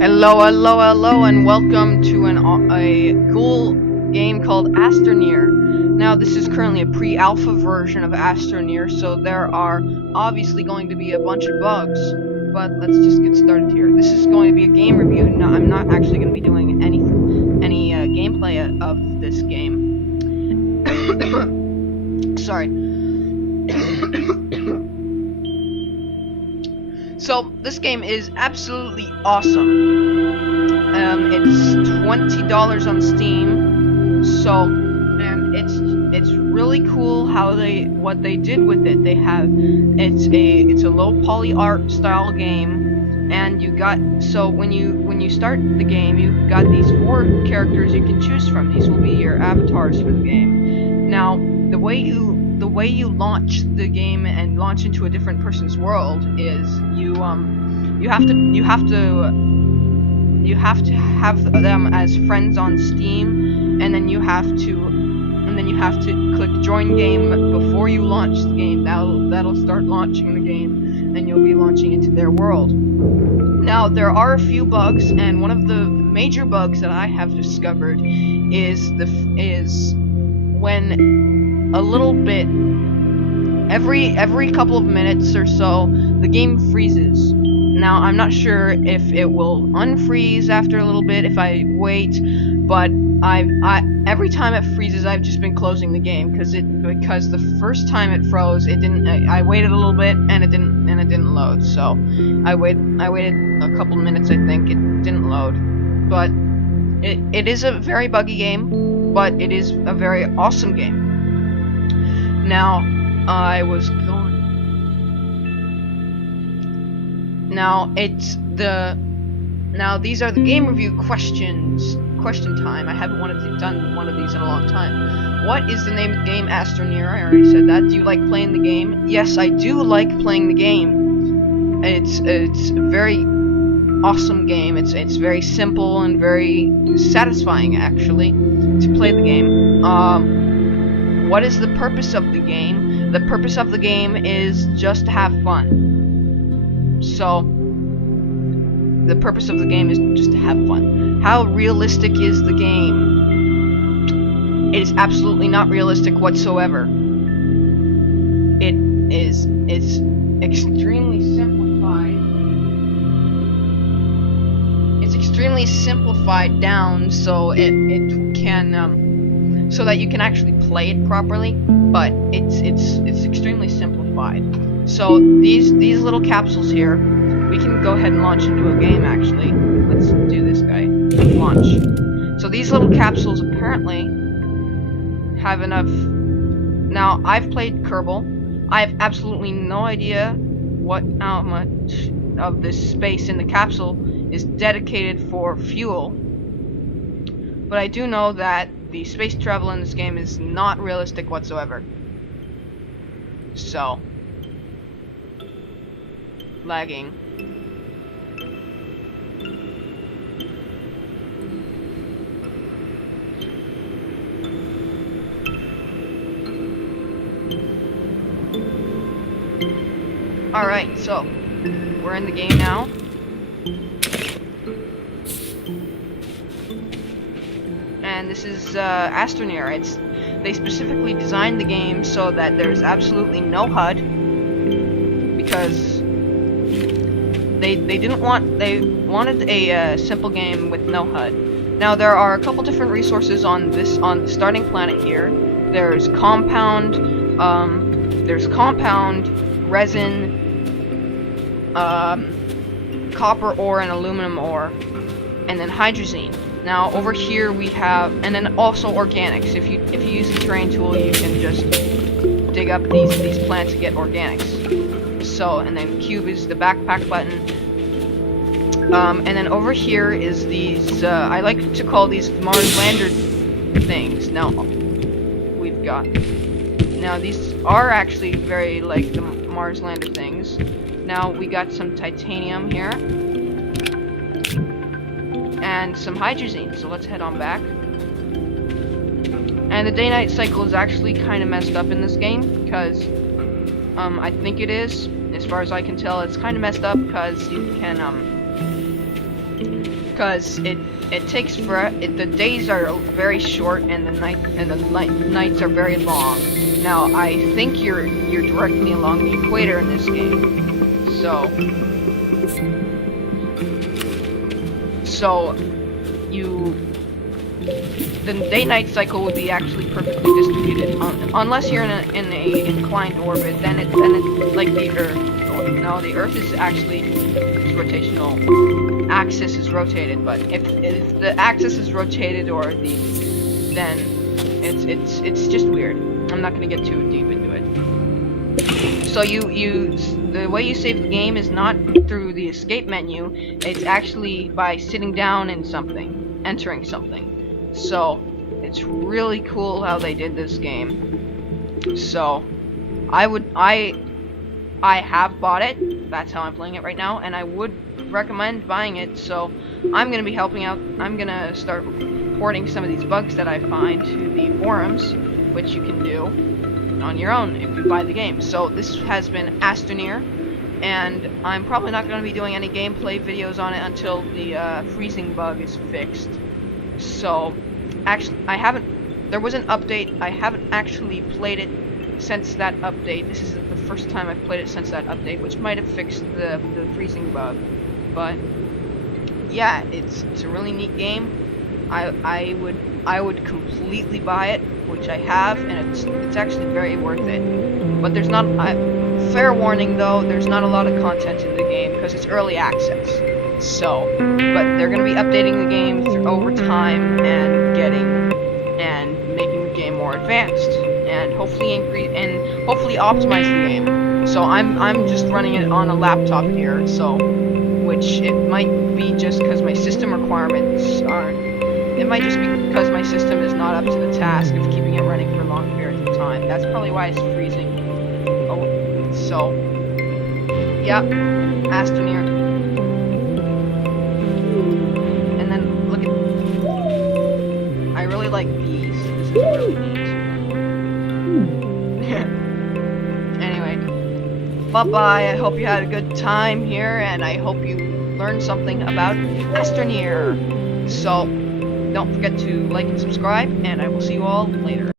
Hello, and welcome to a cool game called ASTRONEER. Now, this is currently a pre-alpha version of ASTRONEER, so there are obviously going to be a bunch of bugs, but let's just get started here. This is going to be a game review. No, I'm not actually going to be doing any gameplay of this game. Sorry. So, this game is absolutely awesome. It's $20 on Steam, so, and it's really cool how what they did with it. It's a low poly art style game, and when you start the game, you've got these 4 characters you can choose from. These will be your avatars for the game. Now, the way you launch the game and launch into a different person's world is you have to have them as friends on Steam, and then you have to click join game before you launch the game. That'll start launching the game, and you'll be launching into their world. Now, there are a few bugs, and one of the major bugs that I have discovered is when a little bit every couple of minutes or so the game freezes. Now, I'm not sure if it will unfreeze after a little bit if I wait, but every time it freezes, I've just been closing the game because the first time it froze, it didn't. I waited a little bit and it didn't load. So I waited a couple minutes. I think it didn't load, but it is a very buggy game, but it is a very awesome game. Now, these are the game review questions. Question time. I haven't done one of these in a long time. What is the name of the game? ASTRONEER. I already said that. Do you like playing the game? Yes, I do like playing the game. It's a very awesome game. It's very simple and very satisfying, actually, to play the game. What is the purpose of the game? The purpose of the game is just to have fun. So, the purpose of the game is just to have fun. How realistic is the game? It is absolutely not realistic whatsoever. It's extremely simplified. It's extremely simplified down so it can so that you can actually play it properly, but it's extremely simplified. So these little capsules here, we can go ahead and launch into a game. Actually, let's do this guy. Launch. So these little capsules apparently have enough. Now, I've played Kerbal. I have absolutely no idea how much of this space in the capsule is dedicated for fuel, but I do know that the space travel in this game is not realistic whatsoever. So, lagging. Alright, so we're in the game now. And this is ASTRONEER. They specifically designed the game so that there's absolutely no HUD, because they wanted a simple game with no HUD. Now, there are a couple different resources on the starting planet here. There's compound, resin, copper ore and aluminum ore, and then hydrazine. Now, over here we have, and then also organics. If you use the terrain tool, you can just dig up these plants to get organics. So, and then cube is the backpack button. And then over here is these, I like to call these Mars lander things. Now, these are actually very like the Mars lander things. Now, we got some titanium here. And some hydrazine, so let's head on back. And the day-night cycle is actually kind of messed up in this game, because I think it is, as far as I can tell, it's kind of messed up because you can because it takes the days are very short and the nights are very long. Now I think you're directly along the equator in this game, so the day-night cycle would be actually perfectly distributed, unless you're in a inclined orbit. Then it like the Earth. No, the Earth is actually its rotational axis is rotated. But if the axis is rotated then it's just weird. I'm not gonna get too deep into it. So the way you save the game is not through the escape menu. It's actually by sitting down in something, entering something. So it's really cool how they did this game. So I have bought it. That's how I'm playing it right now, and I would recommend buying it. So I'm gonna be helping out. I'm gonna start reporting some of these bugs that I find to the forums, which you can do on your own if you buy the game. So this has been ASTRONEER, and I'm probably not going to be doing any gameplay videos on it until the freezing bug is fixed. So actually there was an update. I haven't actually played it since that update. This is the first time I've played it since that update, which might have fixed the freezing bug. But yeah, it's a really neat game. I would completely buy it, which I have, and it's actually very worth it. But there's not fair warning though, there's not a lot of content in the game because it's early access. So, but they're gonna be updating the game over time and making the game more advanced, and hopefully optimize the game. So I'm just running it on a laptop here, so which it might be just because my system requirements aren't. It might just be because my system is not up to the task of keeping it running for long periods of time. That's probably why it's freezing. Oh, so yeah, ASTRONEER. And then look at. I really like these. This is really neat. Anyway, bye bye. I hope you had a good time here, and I hope you learned something about ASTRONEER. So. Don't forget to like and subscribe, and I will see you all later.